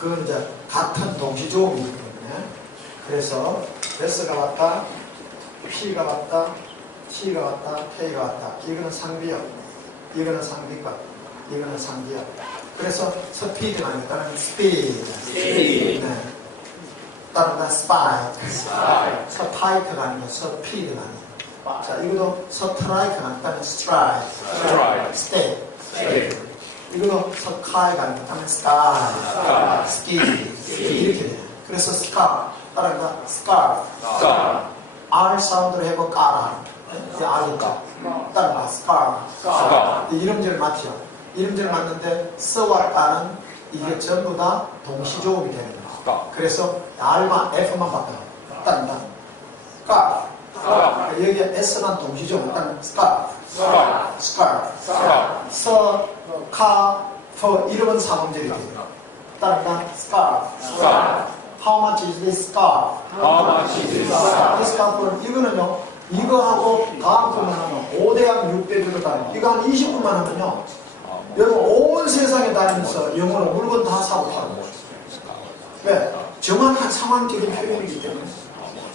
그건 이제 같은 동시조음이기 때문에 그래서 S가 왔다, P가 왔다, T가 왔다, K가 왔다. 이거는 상비역, 이거는 상비권, 이거는 상비역. 그래서 스피드가 아니다는 스피드. 네. 따른다 스파이크. 스파이크가 아니고 스피드가 아니에요. 자, 이것도 스트라이크가 아니다는 스트라이크. 스텝. 이거도 스카 이가 아니고 다는 스카이. 스키. 이렇게 돼요. 그래서 스카. 따라간다 스카. R 사운드를 해보 까라. 이제 R이니까. 따라가 스카. 이름절 맞죠? 이름절 맞는데 스와 따는 이게 전부 다 동시조음이 되는 거예요. 그래서 R만 F만 바꿔요. 따른다. 까. 여기에 S만 동시조음. 따른 스카. 스카. 서, 카, 퍼 이름은 사음절이 돼요. 따른다. 스카. How much is this scarf? This scarf는 이거는요. 이거하고 다음 거만 하면 5대양 6대 주로 다니 이거 한 20분만 하면요. 여러분 온 세상에 다니면서 영어로 물건 다 사고 팔고 왜? 정확한 상황적인 표현이기 때문에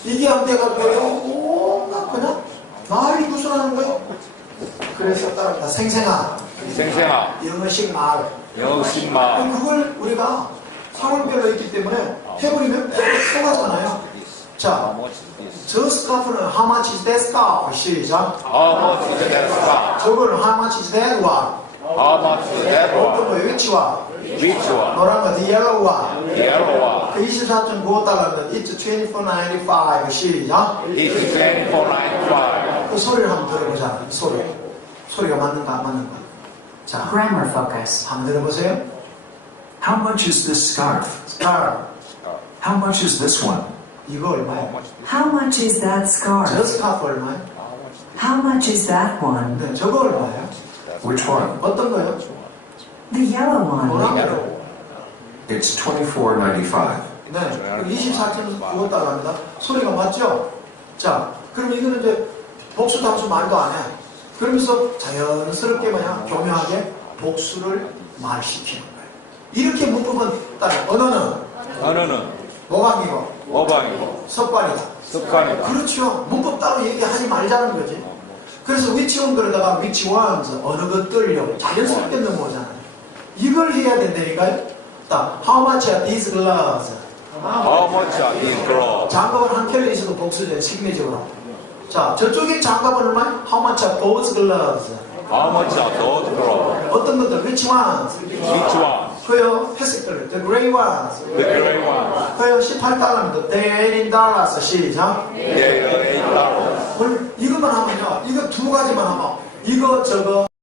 이게 안 돼가지고요. 온갖 그냥 말이 구슬하는 거예요. 그래서 따른다. 생생한 생생아, 영어식 말 영신마, 그걸 우리가 상황별로 있기 때문에 해버리면 속아잖아요. 자, 저 스카프는 how much is that scarf? 시작. how much is that scarf? 저거는 how much is that one? How much is that 어떤 one? 거 위치와 Which one? 노란 거 the yellow one. The yellow one. 그 24.9달러는 it's 24.95 시작. It's 24.95. 그 소리를 한번 들어보자. 소리. 소리가 맞는가 안 맞는가. 자, Grammar focus. 한번 들어보세요. How much is this scarf? 스카프. How much is this one? 이거 얼마야? How much is that 저 scarf? 스카프 얼마야? How much is that one? 네, 저거 얼마야? Which one? 어떤 거요? The yellow one. 노란 거. It's $24.95. 네, 24.9달러입니다. 소리가 맞죠? 자, 그럼 이거는 이제 복수 단수 말도 안 해. 그러면서 자연스럽게 그냥 교묘하게 복수를 말시키는 거예요. 이렇게 묶으면 따라 언어는 언어는 모방이고 어방이고 섭관이다. 습관이다. 그렇죠. 문법 따로 얘기하지 말자는 거지. 그래서 위치원 그러다가 위치원 어느 것들요 자연스럽게 넘어오잖아요. 이걸 해야 된다니까요. 딱 How much are these gloves? How much are these gloves? 장갑은 한 켤레 있어도 복수제 시그니처로. 자, 저쪽에 장갑은 얼마야? How much are those gloves? How much are those gloves? 어떤 것들? Which ones? Which one? 그요, 회색들. The gray ones. The gray one. 그요, 18달러입니다. The 18달러. 시작. Yeah, eight dollars. 이것만 하면요. 이거 두 가지만 하면 이거 저거